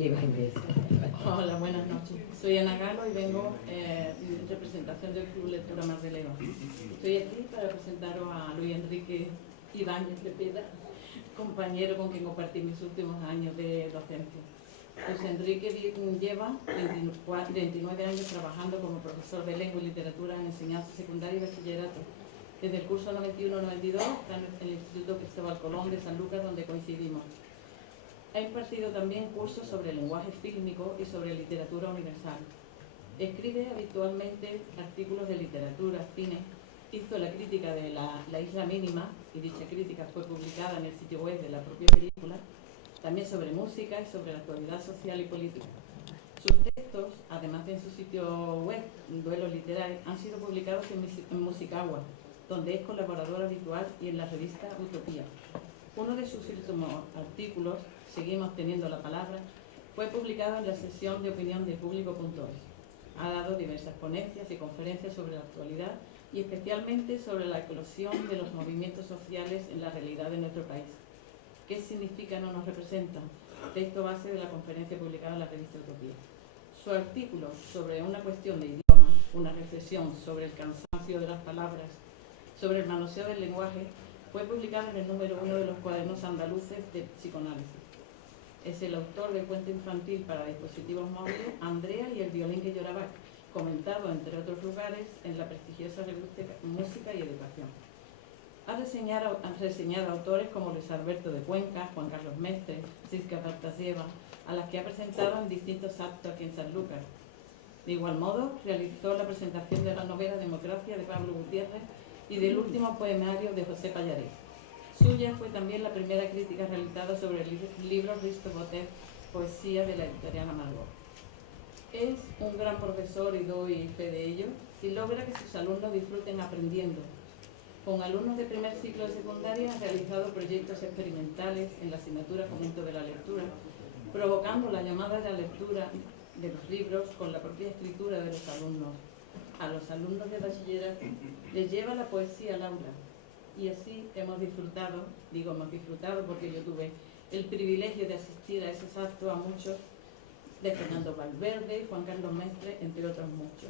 Viva Inglés. Hola, buenas noches. Soy Ana Galo y vengo en representación del Club Lectura Mar de Leva. Estoy aquí para presentaros a Luis Enrique Ibáñez de Piedra, compañero con quien compartí mis últimos años de docencia. Luis Enrique lleva 29 años trabajando como profesor de lengua y literatura en enseñanza secundaria y bachillerato. Desde el curso 91-92 está en el Instituto Cristóbal Colón de San Lucas, donde coincidimos. Ha impartido también cursos sobre lenguaje fílmico y sobre literatura universal. Escribe habitualmente artículos de literatura, cine. Hizo la crítica de la Isla Mínima, y dicha crítica fue publicada en el sitio web de la propia película. También sobre música y sobre la actualidad social y política. Sus textos, además de en su sitio web, Duelo Literario, han sido publicados en Musicagua, donde es colaborador habitual, y en la revista Utopía. Uno de sus últimos artículos, Seguimos teniendo la palabra, fue publicado en la sección de opinión de Público.es. Ha dado diversas ponencias y conferencias sobre la actualidad y especialmente sobre la eclosión de los movimientos sociales en la realidad de nuestro país. ¿Qué significa no nos representa? Texto base de la conferencia publicada en la revista Utopía. Su artículo sobre una cuestión de idioma, una reflexión sobre el cansancio de las palabras, sobre el manoseo del lenguaje, fue publicado en el número 1 de los cuadernos andaluces de psicoanálisis. Es el autor del cuento infantil para dispositivos móviles Andrea y el violín que lloraba, comentado entre otros lugares en la prestigiosa revista Música y Educación. Ha reseñado autores como Luis Alberto de Cuenca, Juan Carlos Mestre, Siska Partasieva, a las que ha presentado en distintos actos aquí en San Lucas. De igual modo, realizó la presentación de la novela Democracia de Pablo Gutiérrez y del último poemario de José Pallarés. Suya fue también la primera crítica realizada sobre el libro Risto Botet, Poesía, de la editorial Amargo. Es un gran profesor y doy fe de ello, y logra que sus alumnos disfruten aprendiendo. Con alumnos de primer ciclo de secundaria ha realizado proyectos experimentales en la asignatura Fomento de la Lectura, provocando la llamada de la lectura de los libros con la propia escritura de los alumnos. A los alumnos de bachillerato les lleva la poesía al aula. Y así hemos disfrutado, digo hemos disfrutado porque yo tuve el privilegio de asistir a esos actos a muchos, de Fernando Valverde, Juan Carlos Mestre, entre otros muchos.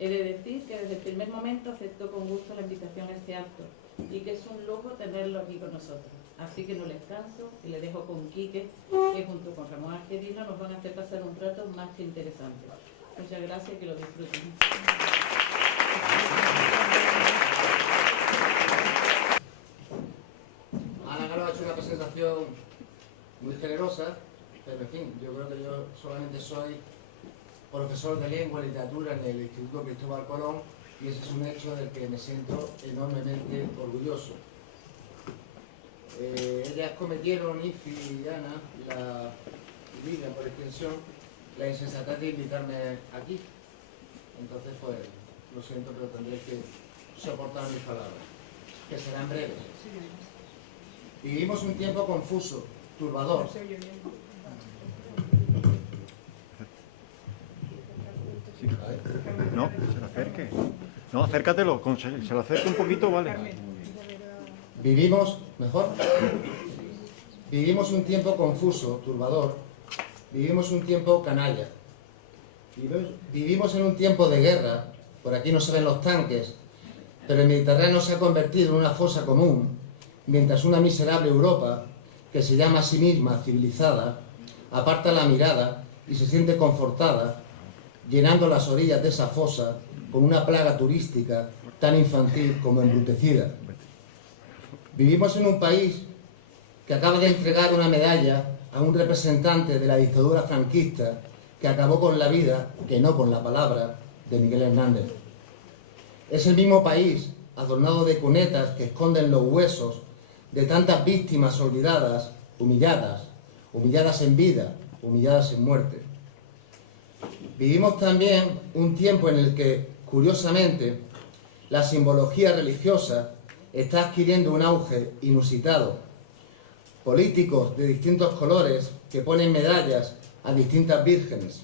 He de decir que desde el primer momento aceptó con gusto la invitación a este acto y que es un lujo tenerlo aquí con nosotros. Así que no les canso y les dejo con Quique, que junto con Ramón Argerino nos van a hacer pasar un rato más que interesante. Muchas gracias y que lo disfruten. Ana Galo ha hecho una presentación muy generosa, pero en fin, yo creo que yo solamente soy profesor de lengua y literatura en el Instituto Cristóbal Colón, y ese es un hecho del que me siento enormemente orgulloso. Ellas cometieron, Ifi y Ana, y Lidia por extensión, la insensatez de invitarme aquí. Entonces, pues, lo siento, pero tendré que soportar mis palabras, que serán breves. Vivimos un tiempo confuso, turbador. No, se lo acerque. No, acércatelo, se lo acerque un poquito, vale. Vivimos, mejor. Vivimos un tiempo confuso, turbador. Vivimos un tiempo canalla. Vivimos en un tiempo de guerra. Por aquí no se ven los tanques, pero el Mediterráneo se ha convertido en una fosa común, mientras una miserable Europa, que se llama a sí misma civilizada, aparta la mirada y se siente confortada, llenando las orillas de esa fosa con una plaga turística tan infantil como embrutecida. Vivimos en un país que acaba de entregar una medalla a un representante de la dictadura franquista que acabó con la vida, que no con la palabra, de Miguel Hernández. Es el mismo país adornado de cunetas que esconden los huesos de tantas víctimas olvidadas, humilladas en vida, humilladas en muerte. Vivimos también un tiempo en el que, curiosamente, la simbología religiosa está adquiriendo un auge inusitado. Políticos de distintos colores que ponen medallas a distintas vírgenes.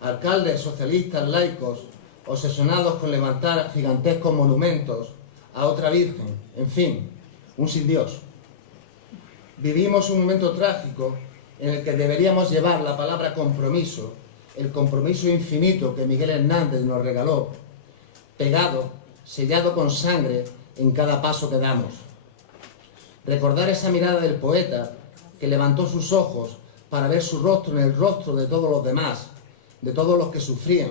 Alcaldes socialistas laicos obsesionados con levantar gigantescos monumentos a otra virgen. En fin, un sin Dios. Vivimos un momento trágico en el que deberíamos llevar la palabra compromiso, el compromiso infinito que Miguel Hernández nos regaló, pegado, sellado con sangre en cada paso que damos. Recordar esa mirada del poeta que levantó sus ojos para ver su rostro en el rostro de todos los demás, de todos los que sufrían,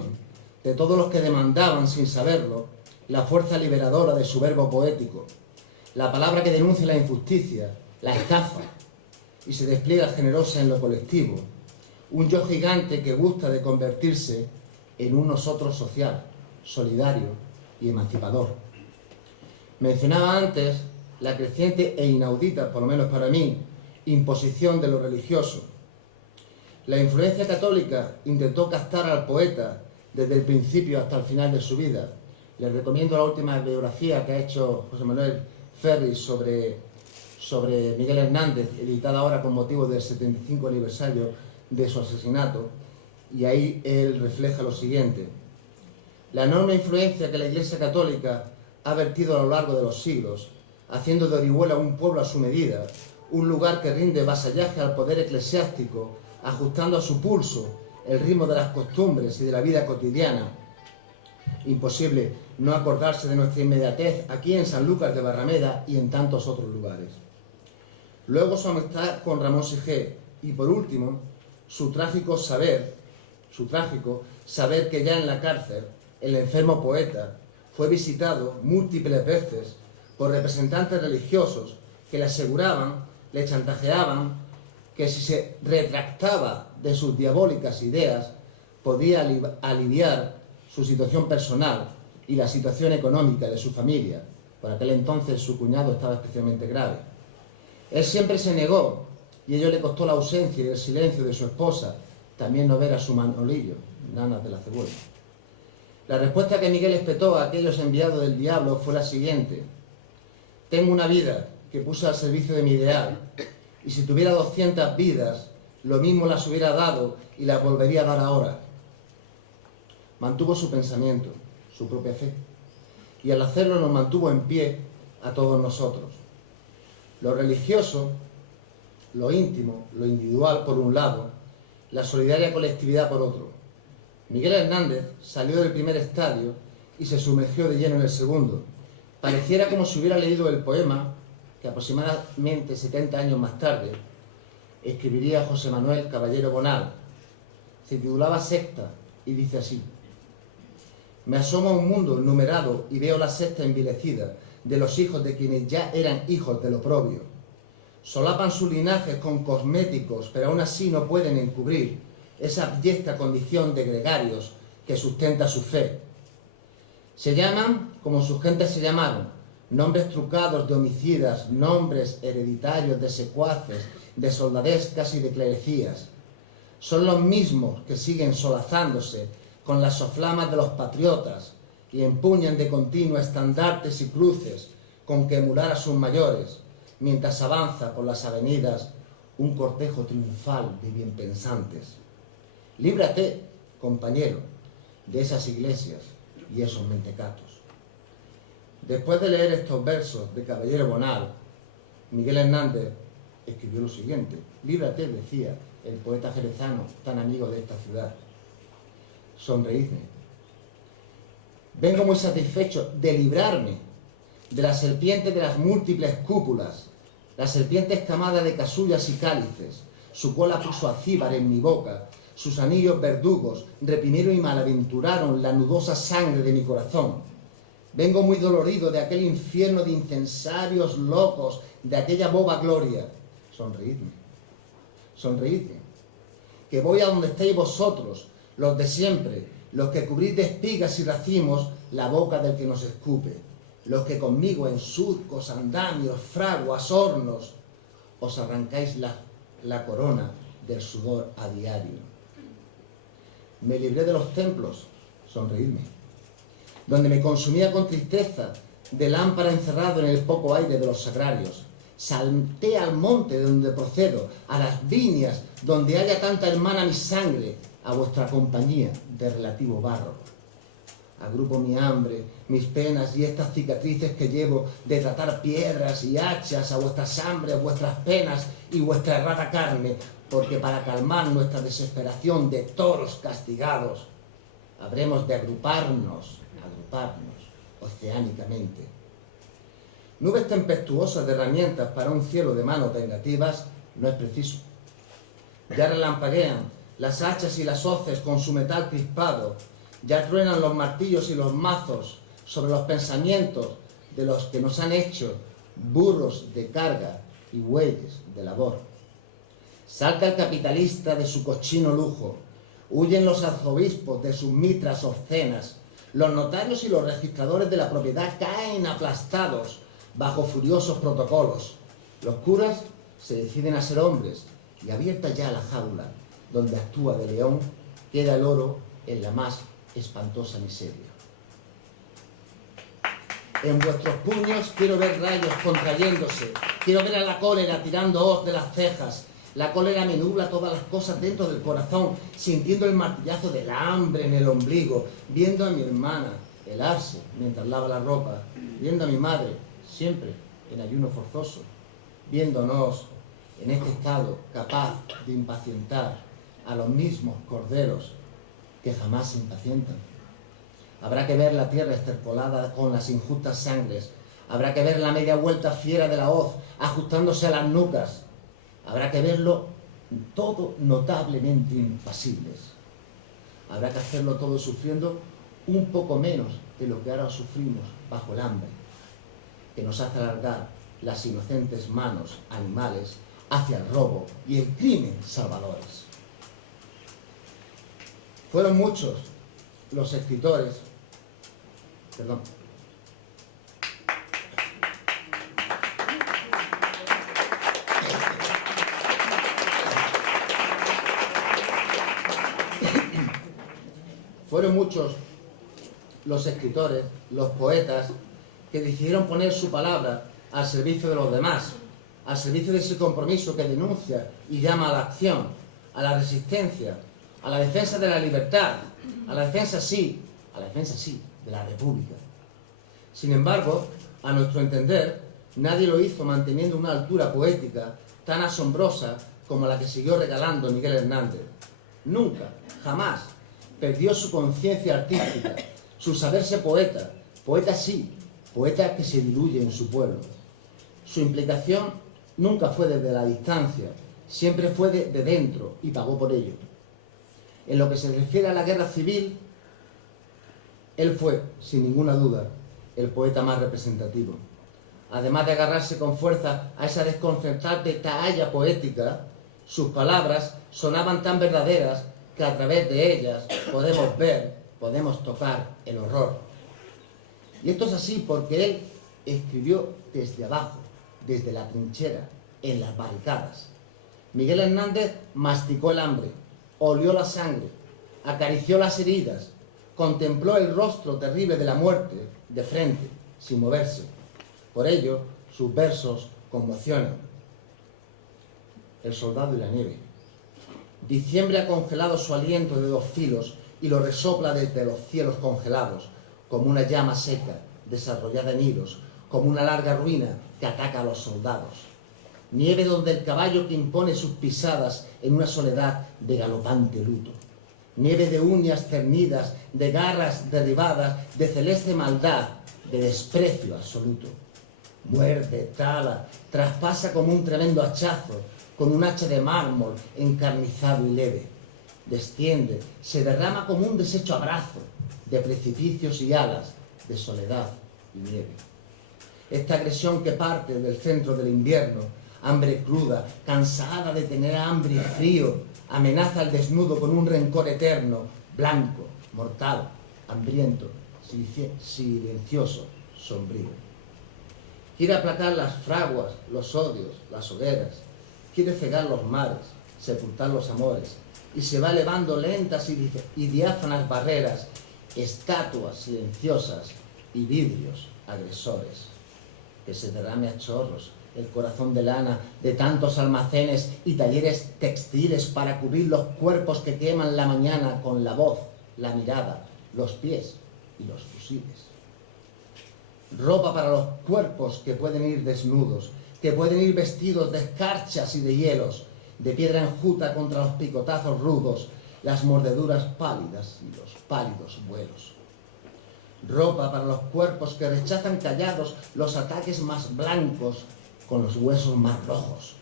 de todos los que demandaban sin saberlo la fuerza liberadora de su verbo poético, la palabra que denuncia la injusticia, la estafa, y se despliega generosa en lo colectivo, un yo gigante que gusta de convertirse en un nosotros social, solidario y emancipador. Mencionaba antes la creciente e inaudita, por lo menos para mí, imposición de lo religioso. La influencia católica intentó captar al poeta desde el principio hasta el final de su vida. Les recomiendo la última biografía que ha hecho José Manuel Ferris sobre Miguel Hernández, editada ahora con motivo del 75 aniversario de su asesinato, y ahí él refleja lo siguiente: la enorme influencia que la Iglesia Católica ha vertido a lo largo de los siglos, haciendo de Orihuela un pueblo a su medida, un lugar que rinde vasallaje al poder eclesiástico, ajustando a su pulso el ritmo de las costumbres y de la vida cotidiana. Imposible no acordarse de nuestra inmediatez aquí en Sanlúcar de Barrameda y en tantos otros lugares. Luego su amistad con Ramón Sigé y, por último, su trágico saber que ya en la cárcel el enfermo poeta fue visitado múltiples veces por representantes religiosos que le aseguraban, le chantajeaban, que si se retractaba de sus diabólicas ideas podía aliviar su situación personal y la situación económica de su familia. Por aquel entonces su cuñado estaba especialmente grave. Él siempre se negó y ello le costó la ausencia y el silencio de su esposa, también no ver a su Manolillo, Nanas de la Cebolla. La respuesta que Miguel espetó a aquellos enviados del diablo fue la siguiente: tengo una vida que puse al servicio de mi ideal, y si tuviera 200 vidas, lo mismo las hubiera dado y las volvería a dar ahora. Mantuvo su pensamiento, su propia fe, y al hacerlo nos mantuvo en pie a todos nosotros. Lo religioso, lo íntimo, lo individual por un lado, la solidaria colectividad por otro. Miguel Hernández salió del primer estadio y se sumergió de lleno en el segundo. Pareciera como si hubiera leído el poema que aproximadamente 70 años más tarde escribiría José Manuel Caballero Bonal. Se titulaba Secta y dice así: me asomo a un mundo numerado y veo la secta envilecida de los hijos de quienes ya eran hijos del oprobio. Solapan sus linajes con cosméticos, pero aún así no pueden encubrir esa abyecta condición de gregarios que sustenta su fe. Se llaman como sus gentes se llamaron, nombres trucados de homicidas, nombres hereditarios de secuaces, de soldadescas y de clerecías. Son los mismos que siguen solazándose con las soflamas de los patriotas y empuñan de continuo estandartes y cruces con que emular a sus mayores, mientras avanza por las avenidas un cortejo triunfal de bienpensantes. Líbrate, compañero, de esas iglesias y esos mentecatos. Después de leer estos versos de Caballero Bonal, Miguel Hernández escribió lo siguiente: líbrate, decía el poeta jerezano, tan amigo de esta ciudad. Sonreídme. Vengo muy satisfecho de librarme de la serpiente de las múltiples cúpulas, la serpiente escamada de casullas y cálices. Su cola puso acíbar en mi boca, sus anillos verdugos reprimieron y malaventuraron la nudosa sangre de mi corazón. Vengo muy dolorido de aquel infierno de incensarios locos, de aquella boba gloria. Sonreídme, sonreídme, que voy a donde estéis vosotros, los de siempre, los que cubrís de espigas y racimos la boca del que nos escupe, los que conmigo en surcos, andamios, fraguas, hornos, os arrancáis la corona del sudor a diario. Me libré de los templos, sonreírme, donde me consumía con tristeza, de lámpara encerrado en el poco aire de los sagrarios. Salté al monte de donde procedo, a las viñas donde haya tanta hermana mi sangre, a vuestra compañía de relativo barro. Agrupo mi hambre, mis penas y estas cicatrices que llevo de tratar piedras y hachas a vuestras hambres, vuestras penas y vuestra errata carne, porque para calmar nuestra desesperación de toros castigados, habremos de agruparnos oceánicamente. Nubes tempestuosas de herramientas para un cielo de manos vengativas no es preciso. Ya relampaguean las hachas y las hoces con su metal crispado, ya truenan los martillos y los mazos sobre los pensamientos de los que nos han hecho burros de carga y bueyes de labor. Salta el capitalista de su cochino lujo, huyen los arzobispos de sus mitras obscenas, los notarios y los registradores de la propiedad caen aplastados bajo furiosos protocolos. Los curas se deciden a ser hombres y abierta ya la jaula donde actúa de león, queda el oro en la más espantosa miseria. En vuestros puños quiero ver rayos contrayéndose, quiero ver a la cólera tirándoos de las cejas. La cólera me nubla todas las cosas dentro del corazón, sintiendo el martillazo del hambre en el ombligo, viendo a mi hermana helarse mientras lava la ropa, viendo a mi madre, siempre en ayuno forzoso, viéndonos en este estado capaz de impacientar a los mismos corderos que jamás se impacientan. Habrá que ver la tierra estercolada con las injustas sangres, habrá que ver la media vuelta fiera de la hoz ajustándose a las nucas, habrá que verlo todo notablemente impasibles. Habrá que hacerlo todo sufriendo un poco menos de lo que ahora sufrimos bajo el hambre, que nos hace alargar las inocentes manos animales hacia el robo y el crimen salvadores. Fueron muchos los escritores, Fueron muchos los escritores, los poetas, que decidieron poner su palabra al servicio de los demás, al servicio de ese compromiso que denuncia y llama a la acción, a la resistencia, a la defensa de la libertad, a la defensa sí, de la República. Sin embargo, a nuestro entender, nadie lo hizo manteniendo una altura poética tan asombrosa como la que siguió regalando Miguel Hernández. Nunca, jamás, perdió su conciencia artística, su saberse poeta, poeta sí, poeta que se diluye en su pueblo. Su implicación nunca fue desde la distancia, siempre fue de dentro y pagó por ello. En lo que se refiere a la guerra civil, él fue, sin ninguna duda, el poeta más representativo. Además de agarrarse con fuerza a esa desconcertante talla poética, sus palabras sonaban tan verdaderas que a través de ellas podemos ver, podemos tocar el horror. Y esto es así porque él escribió desde abajo, desde la trinchera, en las barricadas. Miguel Hernández masticó el hambre, olió la sangre, acarició las heridas, contempló el rostro terrible de la muerte de frente, sin moverse. Por ello, sus versos conmocionan. El soldado y la nieve. Diciembre ha congelado su aliento de 2 filos y lo resopla desde los cielos congelados, como una llama seca, desarrollada en hilos, como una larga ruina que ataca a los soldados. Nieve donde el caballo que impone sus pisadas en una soledad de galopante luto. Nieve de uñas cernidas, de garras derribadas, de celeste maldad, de desprecio absoluto. Muerde, tala, traspasa como un tremendo hachazo, con un hacha de mármol encarnizado y leve. Desciende, se derrama como un deshecho abrazo, de precipicios y alas, de soledad y nieve. Esta agresión que parte del centro del invierno, hambre cruda, cansada de tener hambre y frío, amenaza al desnudo con un rencor eterno, blanco, mortal, hambriento, silencioso, sombrío. Quiere aplacar las fraguas, los odios, las hogueras, quiere cegar los mares, sepultar los amores, y se va elevando lentas y diáfanas barreras, estatuas silenciosas y vidrios agresores. Que se derrame a chorros el corazón de lana de tantos almacenes y talleres textiles para cubrir los cuerpos que queman la mañana con la voz, la mirada, los pies y los fusiles. Ropa para los cuerpos que pueden ir desnudos, que pueden ir vestidos de escarchas y de hielos, de piedra enjuta contra los picotazos rudos, las mordeduras pálidas y los pálidos vuelos. Ropa para los cuerpos que rechazan callados los ataques más blancos con los huesos más rojos,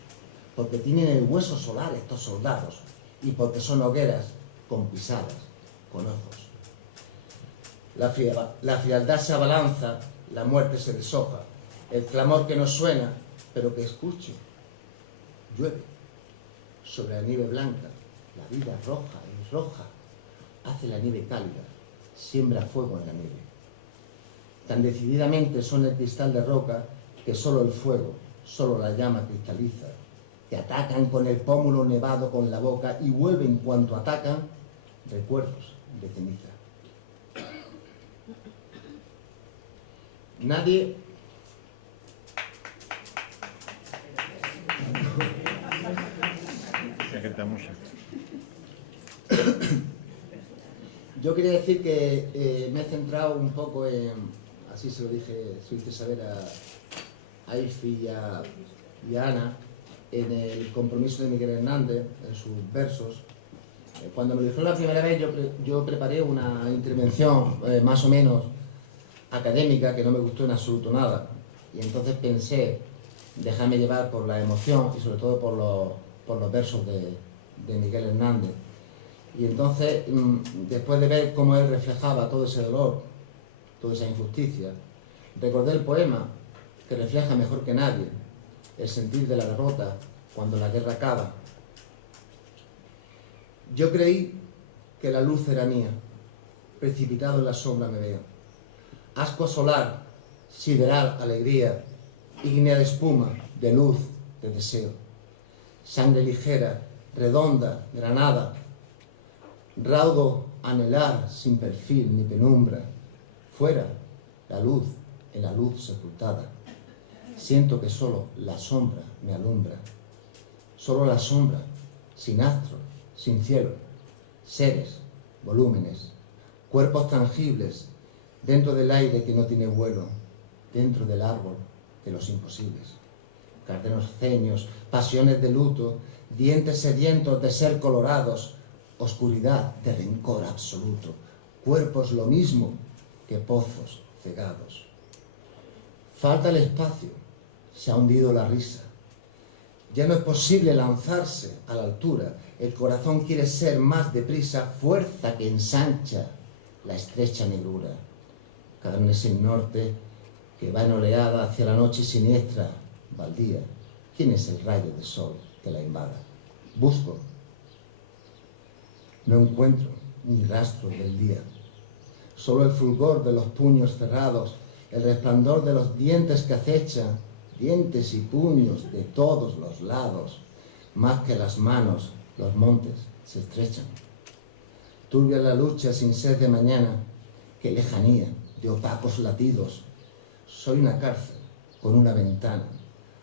porque tienen el hueso solar estos soldados y porque son hogueras con pisadas, con ojos. La frialdad se abalanza, la muerte se deshoja, el clamor que no suena, pero que escucho. Llueve sobre la nieve blanca, la vida roja y roja, hace la nieve cálida, siembra fuego en la nieve. Tan decididamente son el cristal de roca que solo el fuego, solo la llama cristaliza, que atacan con el pómulo nevado con la boca y vuelven cuanto atacan recuerdos de ceniza. Nadie Yo quería decir que me he centrado un poco en, así se lo hice saber a Ifi y a Ana, en el compromiso de Miguel Hernández, en sus versos. Cuando me lo dijeron la primera vez, yo preparé una intervención más o menos académica que no me gustó en absoluto nada. Y entonces pensé dejarme llevar por la emoción y sobre todo por los versos de Miguel Hernández. Y entonces, después de ver cómo él reflejaba todo ese dolor, toda esa injusticia, recordé el poema que refleja mejor que nadie el sentir de la derrota cuando la guerra acaba. Yo creí que la luz era mía, precipitado en la sombra me veo. Asco solar, sideral alegría, ígnea de espuma, de luz, de deseo. Sangre ligera, redonda, granada, raudo anhelar sin perfil ni penumbra. Fuera, la luz, en la luz sepultada. Siento que solo la sombra me alumbra. Solo la sombra, sin astro, sin cielo. Seres, volúmenes, cuerpos tangibles, dentro del aire que no tiene vuelo, dentro del árbol de los imposibles. Cardenos ceños, pasiones de luto, dientes sedientos de ser colorados, oscuridad de rencor absoluto, cuerpos lo mismo que pozos cegados. Falta el espacio, se ha hundido la risa. Ya no es posible lanzarse a la altura, el corazón quiere ser más deprisa, fuerza que ensancha la estrecha negrura. Carne sin norte que va en oleada hacia la noche siniestra, baldía. ¿Quién es el rayo de sol que la invada? Busco. No encuentro ni rastro del día. Solo el fulgor de los puños cerrados, el resplandor de los dientes que acechan, dientes y puños de todos los lados, más que las manos, los montes se estrechan. Turbia la lucha sin sed de mañana, qué lejanía de opacos latidos. Soy una cárcel con una ventana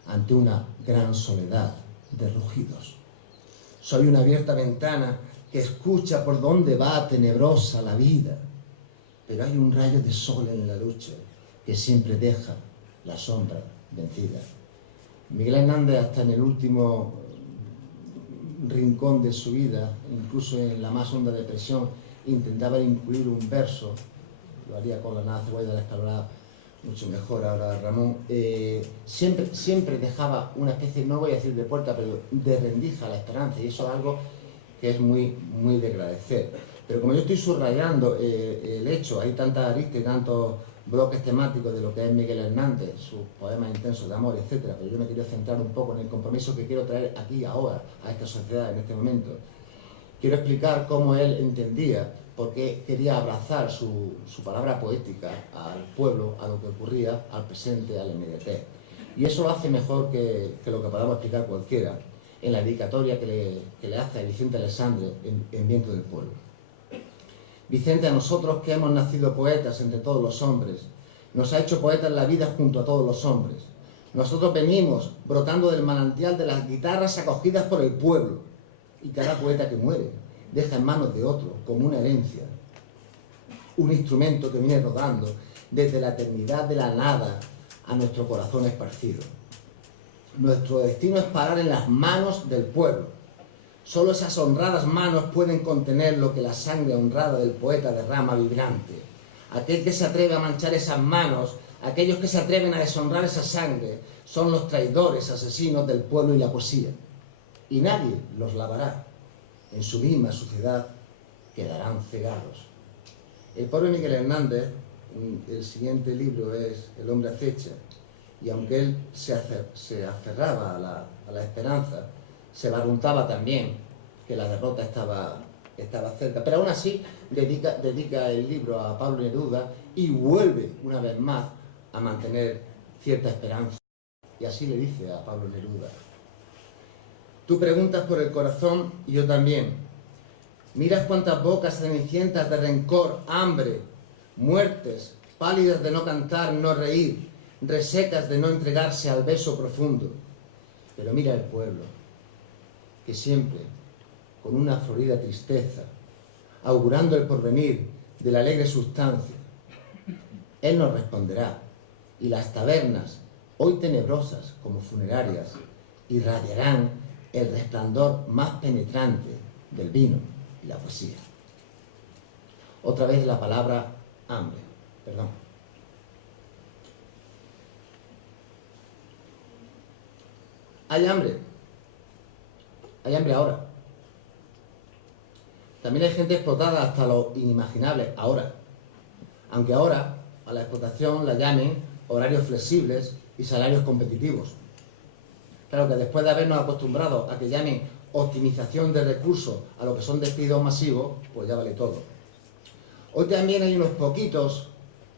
ante una gran soledad de rugidos. Soy una abierta ventana que escucha por dónde va tenebrosa la vida, pero hay un rayo de sol en la lucha que siempre deja la sombra vencida. Miguel Hernández, hasta en el último rincón de su vida, incluso en la más honda depresión, intentaba incluir un verso, lo haría con la nada cebolla de la escalera mucho mejor ahora Ramón, siempre dejaba una especie, no voy a decir de puerta, pero de rendija a la esperanza, y eso es algo que es muy de agradecer. Pero como yo estoy subrayando el hecho, hay tantas aristas y tantos bloques temáticos de lo que es Miguel Hernández, sus poemas intensos de amor, etc., pero yo me quería centrar un poco en el compromiso que quiero traer aquí ahora, a esta sociedad en este momento. Quiero explicar cómo él entendía, por qué quería abrazar su palabra poética al pueblo, a lo que ocurría, al presente, a la inmediatez. Y eso lo hace mejor que lo que podamos explicar cualquiera en la dedicatoria que le hace a Vicente Alexandre en Viento del Pueblo. Vicente, a nosotros que hemos nacido poetas entre todos los hombres, nos ha hecho poetas la vida junto a todos los hombres. Nosotros venimos brotando del manantial de las guitarras acogidas por el pueblo, y cada poeta que muere deja en manos de otro, como una herencia, un instrumento que viene rodando desde la eternidad de la nada a nuestro corazón esparcido. Nuestro destino es parar en las manos del pueblo, Solo esas honradas manos pueden contener lo que la sangre honrada del poeta derrama vibrante. Aquel que se atreve a manchar esas manos, aquellos que se atreven a deshonrar esa sangre, son los traidores, asesinos del pueblo y la poesía. Y nadie los lavará. En su misma suciedad quedarán cegados. El pobre Miguel Hernández, el siguiente libro es El hombre acecha, y aunque él se aferraba a la esperanza, se barruntaba también que la derrota estaba cerca, pero aún así dedica el libro a Pablo Neruda y vuelve una vez más a mantener cierta esperanza. Y así le dice a Pablo Neruda: tú preguntas por el corazón y yo también. Miras cuántas bocas cenicientas de rencor, hambre, muertes, pálidas de no cantar, no reír, resecas de no entregarse al beso profundo. Pero mira el pueblo, que siempre, con una florida tristeza, augurando el porvenir de la alegre sustancia, él nos responderá, y las tabernas, hoy tenebrosas como funerarias, irradiarán el resplandor más penetrante del vino y la poesía. Otra vez la palabra hambre, perdón. Hay hambre ahora. También hay gente explotada hasta lo inimaginable ahora. Aunque ahora a la explotación la llamen horarios flexibles y salarios competitivos. Claro que después de habernos acostumbrado a que llamen optimización de recursos a lo que son despidos masivos, pues ya vale todo. Hoy también hay unos poquitos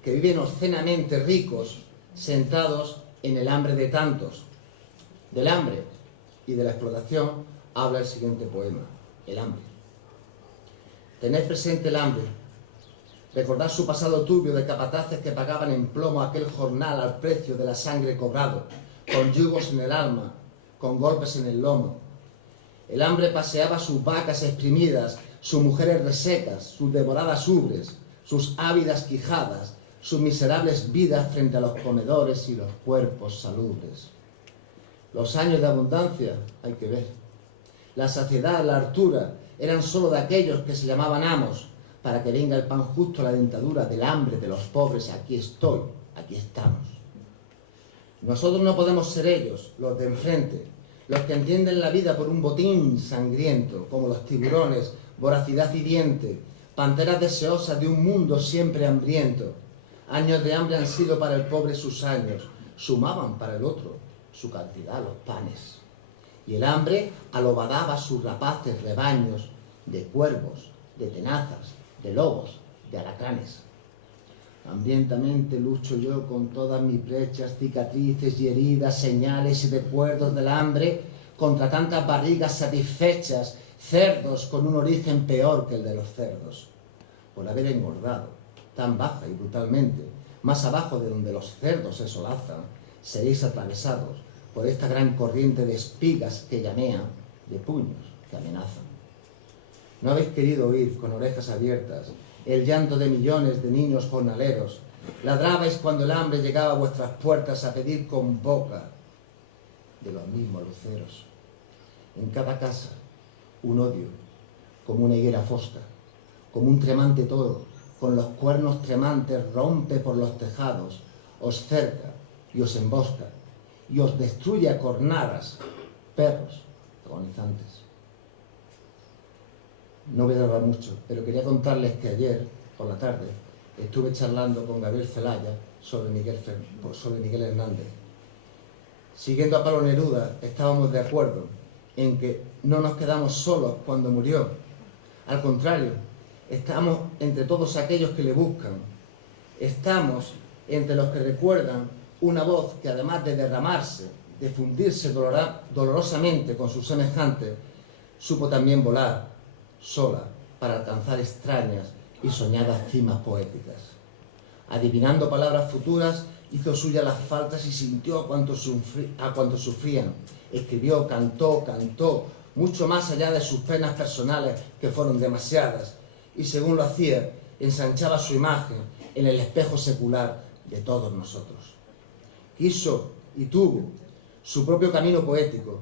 que viven obscenamente ricos, sentados en el hambre de tantos. Del hambre y de la explotación habla el siguiente poema, El hambre. Tened presente el hambre. Recordad su pasado turbio de capataces que pagaban en plomo aquel jornal al precio de la sangre cobrado, con yugos en el alma, con golpes en el lomo. El hambre paseaba sus vacas exprimidas, sus mujeres resecas, sus devoradas ubres, sus ávidas quijadas, sus miserables vidas frente a los comedores y los cuerpos salubres. Los años de abundancia hay que ver. La saciedad, la hartura, eran sólo de aquellos que se llamaban amos, para que venga el pan justo a la dentadura del hambre de los pobres. Aquí estoy, aquí estamos. Nosotros no podemos ser ellos, los de enfrente, los que entienden la vida por un botín sangriento, como los tiburones, voracidad hiriente, panteras deseosas de un mundo siempre hambriento. Años de hambre han sido para el pobre sus años, sumaban para el otro su cantidad los panes. Y el hambre alobadaba sus rapaces rebaños de cuervos, de tenazas, de lobos, de alacranes. Hambrientamente lucho yo con todas mis brechas, cicatrices y heridas, señales y recuerdos del hambre, contra tantas barrigas satisfechas, cerdos con un origen peor que el de los cerdos, por haber engordado tan baja y brutalmente, más abajo de donde los cerdos se solazan, seréis atravesados por esta gran corriente de espigas que llamea, de puños que amenazan. No habéis querido oír con orejas abiertas el llanto de millones de niños jornaleros. Ladrabais cuando el hambre llegaba a vuestras puertas a pedir con boca de los mismos luceros. En cada casa un odio, como una higuera fosca, como un tremante toro, con los cuernos tremantes rompe por los tejados, os cerca y os embosca, y os destruye a cornadas, perros agonizantes. No voy a hablar mucho, pero quería contarles que ayer, por la tarde, estuve charlando con Gabriel Celaya sobre Miguel Hernández. Siguiendo a Pablo Neruda, estábamos de acuerdo en que no nos quedamos solos cuando murió. Al contrario, estamos entre todos aquellos que le buscan. Estamos entre los que recuerdan una voz que, además de derramarse, de fundirse dolorosamente con sus semejantes, supo también volar sola para alcanzar extrañas y soñadas cimas poéticas. Adivinando palabras futuras, hizo suya las faltas y sintió a cuantos sufrían. Escribió, cantó, mucho más allá de sus penas personales, que fueron demasiadas, y según lo hacía, ensanchaba su imagen en el espejo secular de todos nosotros. Quiso y tuvo su propio camino poético,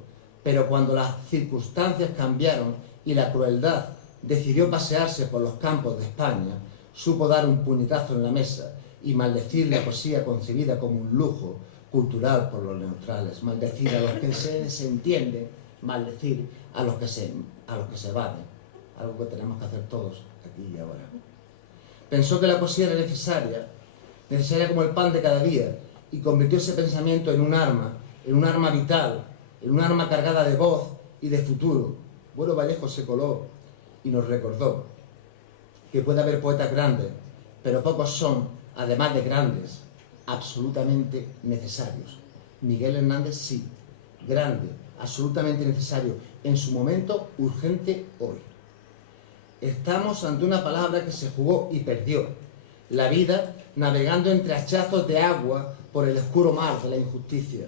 pero cuando las circunstancias cambiaron y la crueldad decidió pasearse por los campos de España, supo dar un puñetazo en la mesa y maldecir la poesía concebida como un lujo cultural por los neutrales, maldecir a los que se desentienden, maldecir a los que se evaden, algo que tenemos que hacer todos aquí y ahora. Pensó que la poesía era necesaria como el pan de cada día, y convirtió ese pensamiento en un arma vital, en un arma cargada de voz y de futuro. Bueno Vallejo se coló y nos recordó que puede haber poetas grandes, pero pocos son, además de grandes, absolutamente necesarios. Miguel Hernández sí, grande, absolutamente necesario, en su momento urgente hoy. Estamos ante una palabra que se jugó y perdió la vida navegando entre hachazos de agua por el oscuro mar de la injusticia.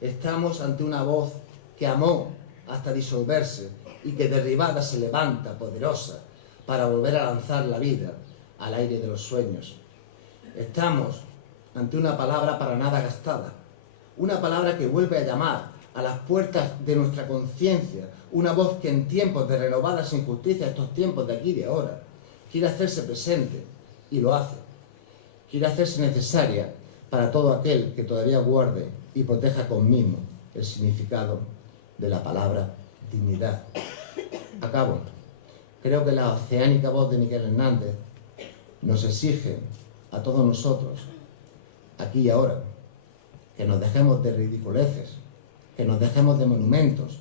Estamos ante una voz que amó hasta disolverse y que derribada se levanta poderosa para volver a lanzar la vida al aire de los sueños. Estamos ante una palabra para nada gastada, una palabra que vuelve a llamar a las puertas de nuestra conciencia, una voz que en tiempos de renovadas injusticias, estos tiempos de aquí y de ahora, quiere hacerse presente, y lo hace. Quiere hacerse necesaria para todo aquel que todavía guarde y proteja con mimo el significado de la palabra dignidad. Acabo. Creo que la oceánica voz de Miguel Hernández nos exige a todos nosotros, aquí y ahora, que nos dejemos de ridiculeces, que nos dejemos de monumentos,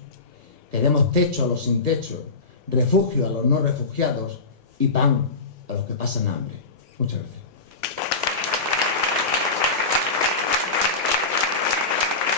que demos techo a los sin techo, refugio a los no refugiados y pan a los que pasan hambre. Muchas gracias.